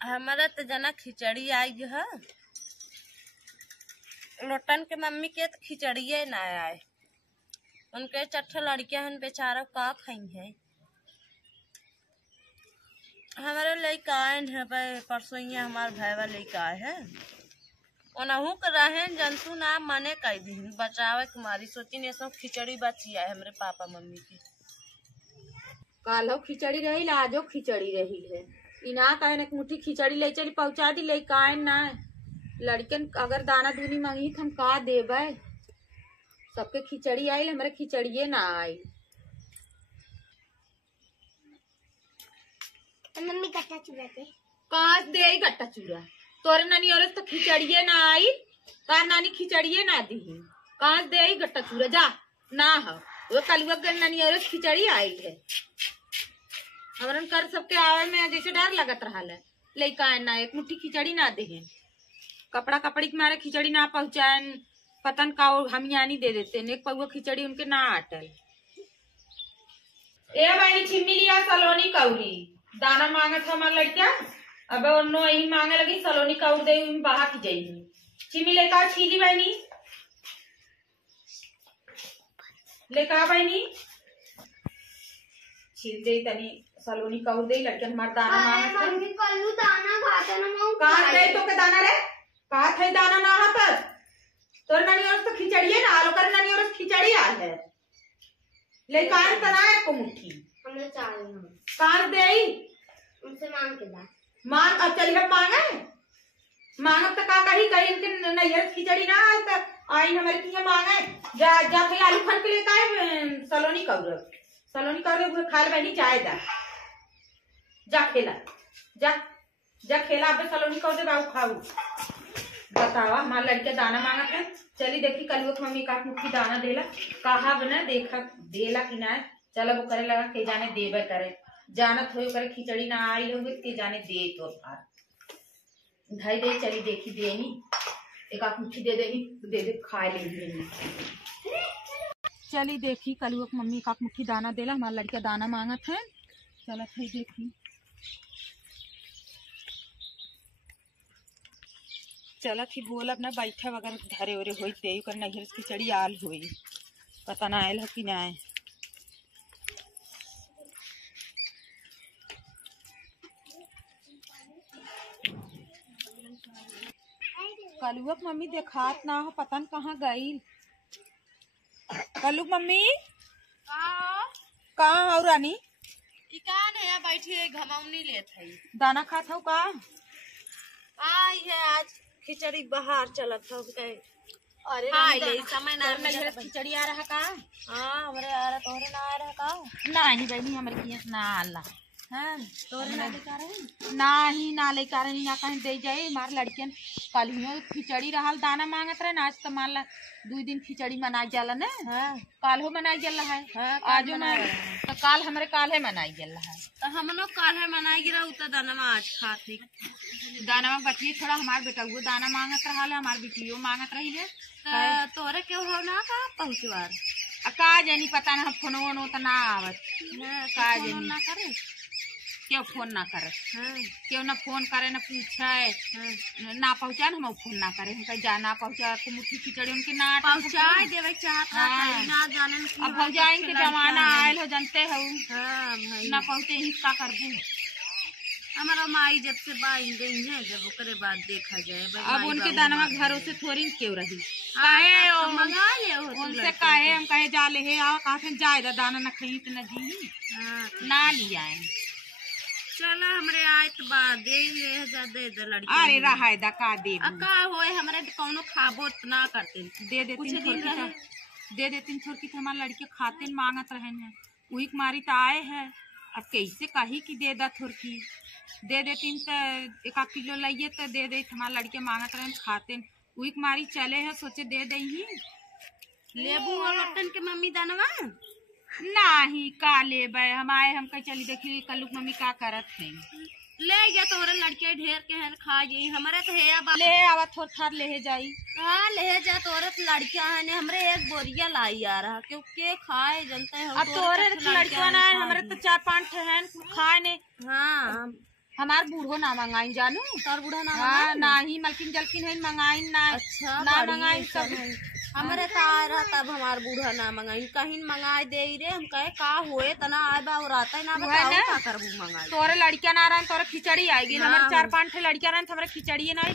हमारा तो जना खिचड़ी आई है। लोटन के मम्मी के तो खिचड़िए ना आए। उनके चट्ठे लड़कियां हैं बेचारा का खाई है। हमारे लड़का आए है परसों हमारे भाईवा लड़का आए है। ओनहू के रहे जंतु ना मने कई दिन बचावे के मारी सोची ने सब खिचड़ी बची है हमारे पापा मम्मी की। कालो खिचड़ी रही आजो खिचड़ी रही है। इना कहे न मुट्ठी खिचड़ी ले चली पहुंचा दी ले काहे ना लड़कन अगर दाना दूनी मांगी हम का देबे। सबके खिचड़ी आई हमारे खिचड़िए ना आई। मम्मी गट्टा चूड़ा दे कहाँ दे गट्टा चूड़ा तोरे नानी और तो खिचड़िए ना आई। तार नानी खिचड़िए ना दी कहाँ दे गट्टा चूड़ा जा ना हो वो कलुआ नानी और खिचड़ी आई है। हमरन कर सबके आवे में जैसे डर लगत रहा है लइका ना एक मुट्ठी खिचड़ी ना दे कपड़ा कपड़ी के मारे खिचड़ी ना पहुंचाए पतन का हम यानी दे देते एक पौवा खिचड़ी उनके ना आटल। ए भाई छिमी लिया सलोनी कौरी दाना मांगा था हमारा लड़का अब उन्नो यही मांगे लगी सलोनी कौर दे बाहा की जाई छिमी लेकर छीली बहनी लेकर बहनी छील दे तनी सलोनी कौर दे लड़के हमार दाना मांगा मम्मी कल्लू दाना खाता ना मऊ कहां थे तो के दाना रे कहां थे दाना ना हाथ तोर नानी और तो खिचड़ी ना आलो कर नानी और खिचड़ी आ है ले कान तनाए को मुट्ठी हमने चावल ना कान देई उनसे मांग के दा मांग अब चली हम मांगे मांगब तो का कही कही इनके नैहर खिचड़ी ना आल तो आई हमारे की मांगे जा जा फिर आलू खन के लेके आए सलोनी कौर खा ले बहनी चाय दा जा खेला जा जा खेला अब सलोनी कौर दे बाबू खाऊ बतावा हमारे लड़के दाना मांगत है। चली देखी कल मम्मी का मुट्ठी दाना देला कहा बना देखा देला कि ना चल वो करे लगा के जाने देवे करे जानत हो करे खिचड़ी ना आई होगी के जाने दे तो ढाई दे चली देखी देनी एक आख मुट्ठी दे दे खाए ले चली देखी कल मम्मी का मुट्ठी दाना देला हमारा लड़का दाना मांगत है। चलत है देखी चलत ही बोल अपना बैठा वगैरह धरे उरे हो कर नहर खिचड़ी आल हुई पता ना आयल है कि ना आए। कलुक मम्मी देखात ना हो पता न कहाँ गई। कलुक मम्मी कहाँ हो रानी इकान है बैठी घमौनी लेत है दाना खात हो का आई है आज खिचड़ी बाहर चलत हो गए। अरे ले समय ना खिचड़ी आ रहा का हाँ हमारे आ रहा तोरे ना आ रहा का नहीं बहनी हमारे किया ना आला हाँ तोरे ना लेकर रहे ना लेकर ना कहीं दे जाए मार लड़कियन कल खिचड़ी रहा दाना मांगत रहे आज तो मान ला 2 दिन खिचड़ी मनाई जाला ना। हाँ काल हो मनाई जाला है हाँ, आज तो काल हमारे काल है मनाई जाला है तो हम लोग काहे मनाई गिरा उतर दाना में आज खाते दाना में बची थोड़ा हमारे बेटा वो दाना मांगत रहा है हमारे बेटियों मांगत रही है तोरे के हो ना का पहुँचवार का जानी पता ना फोन वोन तो ना आवत का जानी ना करे क्यों फोन ना करे हाँ क्यों ना फोन करे ना पूछे ना पहुँचा हम फोन ना करे हम कहीं जाना पहुँचा तो मुट्ठी खिचड़ी उनके ना पहुँचा देवे चाहता ना जाने अब भौजाइन के जमाना आयल हो जानते हो हाँ भाई ना पहुँचे ही का कर दू हमारा माई जब से बाई गई है जब ओकरे बाद देखा जाए अब उनके दाना घरों से थोड़ी क्यों रही काहे मंगा ले उनसे काहे हम कहे जा ले कहा से जाए दाना न खई न जी ना लिया चला हमरे आए तो बाद दे दे लड़की अरे रहा का दे का होए हमरे कौनो खाबो ना करते दे देती छोड़की हमारे लड़के खाते मांगत रहे हैं वही मारी तो आए है अब कैसे कही कि दे दा थोड़की दे देती तो 1 किलो लाइए तो दे दे हमारे लड़के मांगत रहे खाते वही मारी चले है सोचे दे दे ही लेबू और लट्टन के मम्मी दानवा नहीं का ले हम आए हम कहीं चली देखी कल मम्मी का करत है ले गया तोरे लड़के ढेर के हैं खा जाई हमारे तो है ले आवा थोड़ थार ले जाई हाँ ले जा तोरे लड़कियां हैं हमरे 1 बोरिया लाई आ रहा क्योंकि खाए जनते हैं अब तोरे लड़कियां ना हमारे तो 4-5 हैं खाए ने हाँ हमार बूढ़ो ना मंगाई जानू। तार बूढ़ा ना हाँ नाही मलकिन जलकिन है मंगाई ना। अच्छा ना बड़ी मंगाई ऐसा सब है। हमारे तो आ रहा तब हमार बूढ़ा ना मंगाई कहीं मंगाए दे रे हम कहे का होए तना आए बा और आता ना बताओ ना। का करबू मंगाई तोरे लड़कियां ना रहन तोरे खिचड़ी आएगी। हाँ। हमारे 4-5 ठे लड़कियां रहन हमारे खिचड़ी ना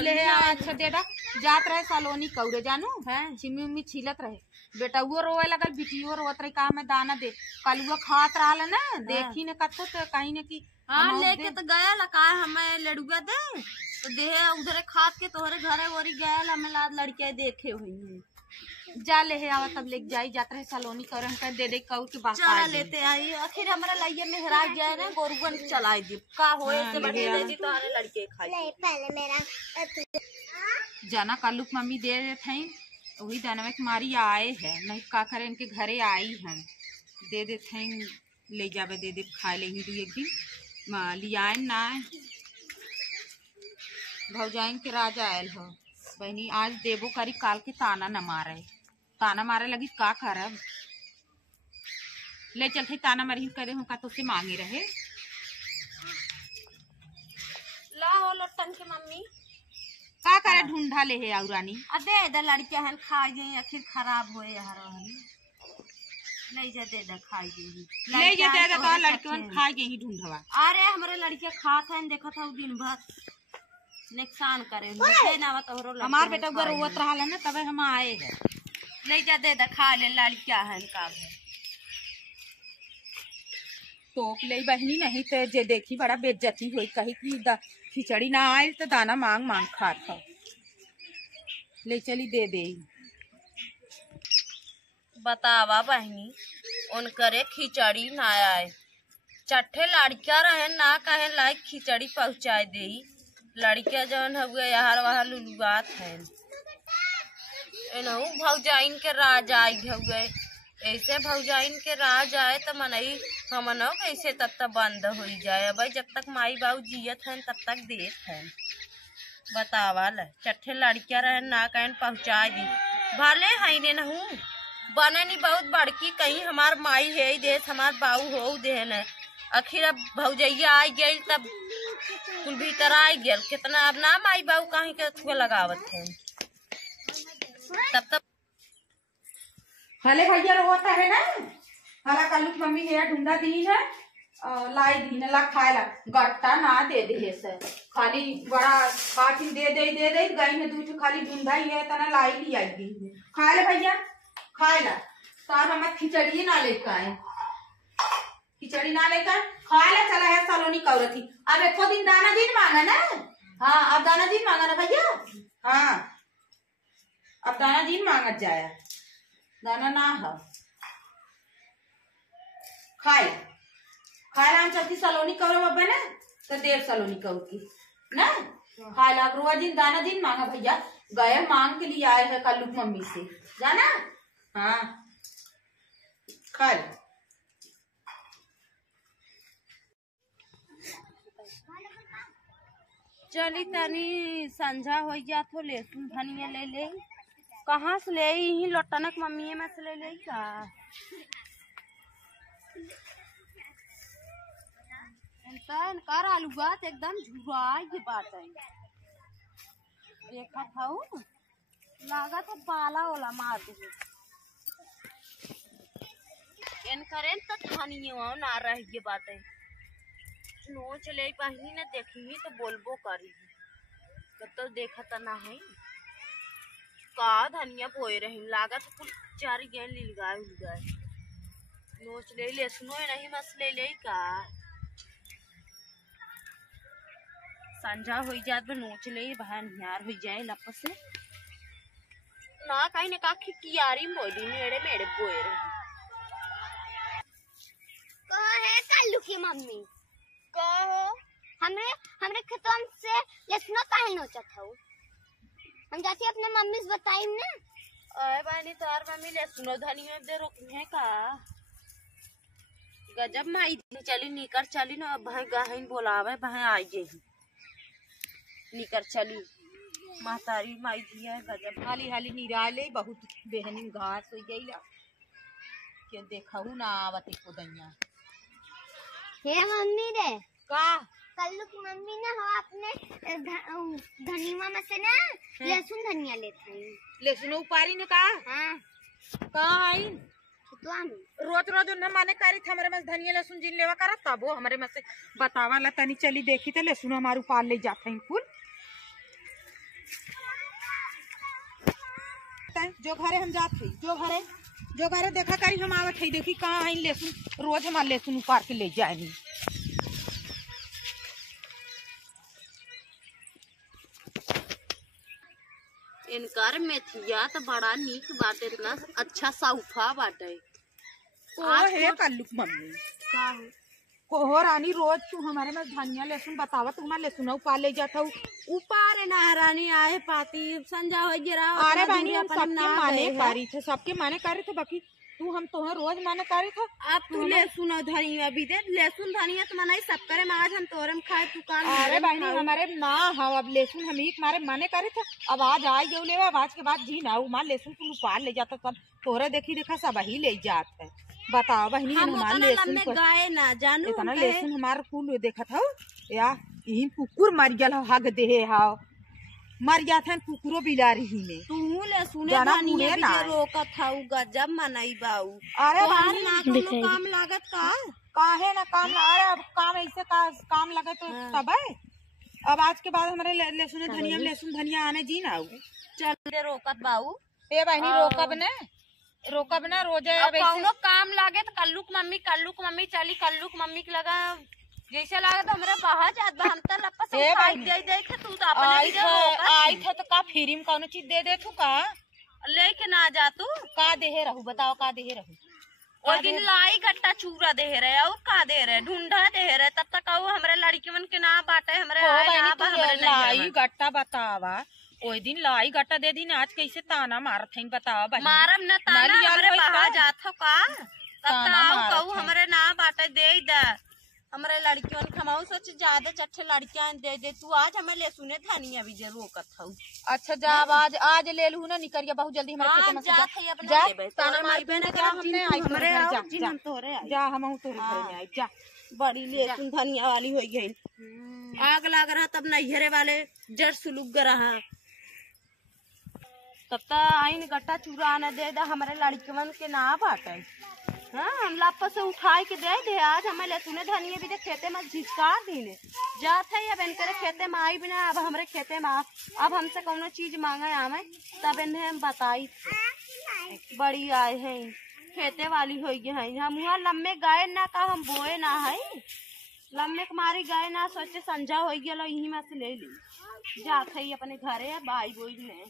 ले अच्छा दे दा। जात रहे सलोनी कौरे जानू है चिमी उम्मी छीलत रहे बेटा वो रोए लगल बिटियो रोत रही कहा मैं दाना दे कलुआ खात रहल ना देखी न कतो तो कहीं न की हाँ लेके तो गया लका हमें लड़ुआ दे तो दे उधर खाद के तोहरे घरे वरी गया हमें लाद लड़के देखे हुई जा ले आवा तब लेके जाई जात रहे सलोनी कर हम कह दे दे कऊ के बात चला लेते आई आखिर हमारा लाइये मेहरा गया है ना गोरुगन चलाई दी का होए से बड़ी जी तो हमारे लड़के खाई पहले मेरा जाना कल्लू की मम्मी दे देते हैं वही दानवे की मारी आए है नहीं का करे इनके घरे आई हैं दे देते हैं ले जावे दे दे खा ले ही एक दिन लियाए ना भौजाइन के राजा आयल हो बहनी आज देवो करी काल के ताना मारे लगी का करब ले चलते ताना मरी करे हम का तो से मांगे रहे ला हो लट्टन के मम्मी का करे ढूंढा ले है औरानी दे दे लड़कियां हन खाई गई आखिर खराब होए हरहन ले जा दे दे खाई गई ले जा दे तो लड़कियों खाई गई ढूंढवा अरे हमारे लड़के खात हैं देखा था दिन भर नुकसान करे दे ना तोहरो हमार बेटा उधर रोत रहा ना तबे हम आए हैं ले जा दे दे खा ले लड़कियां हन का तोप ले बहनी नहीं तो जे देखी बड़ा बेइज्जती हुई कही की खिचड़ी ना आये तो दाना मांग मांग खात हो ले चली दे दे बतावा बहनी उन करे खिचड़ी ना आए चट्ठे लड़कियां रहे ना कहे लाइक खिचड़ी पहुँचाए दे लड़कियां जौन हुए यार वहाँ लुलुआत है एनहू भौजाइन के राज आई हुए ऐसे भौजाइन के राज आए तो मनई हमनो कैसे तब तक बंद हो जाए अब जब तक माई बाबू जियत हैं तब तक देख हैं बतावा ल चट्ठे लड़कियां रहे ना कहन पहुँचा दी भले है ने नहू बने नहीं बहुत बड़की कहीं हमार माई है देश हमार बाबू हो दे न आखिर अब भौजैया आई गई तब कुल भीतर आई गल कितना अब ना माई बाबू कहीं के लगावत है तब तक हले भैया रोता है ना हला कल्लू की मम्मी ने ढूंढा दी है लाई दी न ला खाए ला गट्टा ना दे दे से खाली बड़ा काठी दे गई ने दूध खाली ढूंढा ही है तना लाई ली आई दी खाए ले भैया खाए ला तार हम खिचड़ी ना लेकर आए खिचड़ी ना लेकर खाए ला चला है सलोनी कौरथी अब एको दिन दाना दिन मांगा ना हाँ अब दाना दिन मांगा ना भैया हाँ अब दाना दिन मांगत जाया दाना ना है खाए हम चलती सलोनी करो बब्बा ना तो 1.5 सलोनी करो की ना खाए ला रोज दिन दाना दिन मांगा भैया गए मांग के लिए आए हैं कल्लू मम्मी से जाना हाँ खाए चली तनी संझा हो जा तो लहसुन धनिया ले ले कहाँ से ले ही लोटनक मम्मी में से ले का कर आलू बात एकदम झुराई के बात है देखा था लागा था बाला ओला मार दे इन करें तो धनिया ना रह ये बात है नो चले बहनी ने देखी तो बोलबो करी तो देखा तो ना है का धनिया बोए रही लागत कुल चारी गेन लील गाय नोच ले ले सुनो नहीं मसले ले का संझा हो जात बे नोच ले बहन यार हो जाए लप से ना कहीं ने का कियारी मोली मेरे मेरे बोए रही कहाँ है कल्लू की मम्मी कहो हमरे खेतों से लहसुन काहे नोचत हूँ हम जाती अपने मम्मी से बताई ना अरे बहनी तार मम्मी ले सुनो धनिया दे रोकी है का गजब माई चली निकर चली ना भाई गहन बोलावे भाई आई गई निकर चली महतारी माई दिया है गजब हाली हाली निराले बहुत बेहनी घास हो गई के देखू ना आवत को दैया हे मम्मी रे का कल्लू की मम्मी ना हो अपने धनिया में से ना लहसुन धनिया लेते हैं। लहसुन उपारी ने कहा हाँ कहाँ आई तो हम रोज रोज उन्हें माने करी थे हमारे में धनिया लहसुन जिन लेवा करा तब वो हमारे में से बतावा ला तनी चली देखी तो लहसुन हमारे उपार ले जाते हैं फूल जो घरे हम जाते जो घरे देखा करी हम आवत है देखी कहाँ आई लहसुन रोज हमारे लहसुन उपार के ले जाए इनकर मेथिया तो बड़ा नीक बाटे ना, अच्छा सौफा बाटे। है कल्लू की मम्मी का हो? कोहो रानी रोज तू हमारे में धनिया लहसुन बतावा तू हमारे लहसुन उपार ले जाता हूँ। ऊपर ना रानी आए पाती संजा हो गिरा। अरे बहनी हम सबके माने करी थे, सबके माने करे थे, बाकी तू हम तो रोज माने करे थे। अब तू लहसुन और धनिया भी दे, लहसुन धनिया तो मना ही सब करे, आज हम तोरे में खाए तू कान। अरे बहनी हमारे ना हाँ अब लहसुन हम एक मारे माने करे थे, अब आज आई गए ले आज के बाद जी ना मार लहसुन तू उपार ले जाता सब तोरे देखी देखा सब ही ले जाते। बताओ बहनी हमारे लहसुन गाय ना जानू इतना लहसुन हमारे फूल देखा था या यही कुकुर मर गया हग दे हाव मर गया था कुकुरो बिलारी ही में तू लहसुन धनिया भी रोकत था गजब मनाई बाऊ। अरे ना काम लागत का है ना काम अरे अब काम ऐसे काम लगे तो तब है। अब आज के बाद हमारे लहसुन धनिया आने जी ना चल रोकत बाऊ ए बहनी रोकब ना रोज कौनो काम लागे तो कल्लू की मम्मी चली कल्लू की मम्मी के लगा जैसे लगा तो हमारे बाहर जात बा हम तो लपा से देख तू तो अपने आई था तो का फ्री में कौनो चीज दे तू का लेके ना जा तू का देहे रहू बताओ का देहे रहू वो दिन लाई गट्टा चूरा दे रहे और का दे रहे ढूंढा दे रहे तब तक हमारे लड़की मन के ना बाटे हमारे लाई गट्टा बतावा ओई दिन लाई गट्टा दे दी आज कैसे ताना मारत है बताओ मारब न ताना हमारे बाहर जात हो का तब हमारे ना बाटे दे द हमारे लड़कियों खमाऊ सोच ज्यादा चट्टे लड़कियां दे तू आज हमें लहसुन धनिया भी जरूर रोकत हूँ। अच्छा जा आज ले लू ना निकलिए बहुत जल्दी हमारे खेत में जा हम जा बड़ी लहसुन धनिया वाली हो गई आग लग रहा तब नैहरे वाले जड़ सुलुग रहा तब तक आइन गट्टा चूरा आने दे हमारे लड़कियों के ना बाटे। हाँ हम लापा से उठाई के दे आज हमें लहसुन धनिया भी दे खेते में झिझका दीने जात है अब इनके खेते में आई बिना अब हमारे खेते में अब हमसे कौनो चीज मांगे आवे तब इन्हें हम बताई बड़ी आए हैं खेते वाली हो गई है हम वहाँ लम्बे गाय ना का हम बोए ना है लम्बे कुमारी गाय ना सोचे संजा हो गया यही में से ले ली जात है अपने घरे बाई बोई में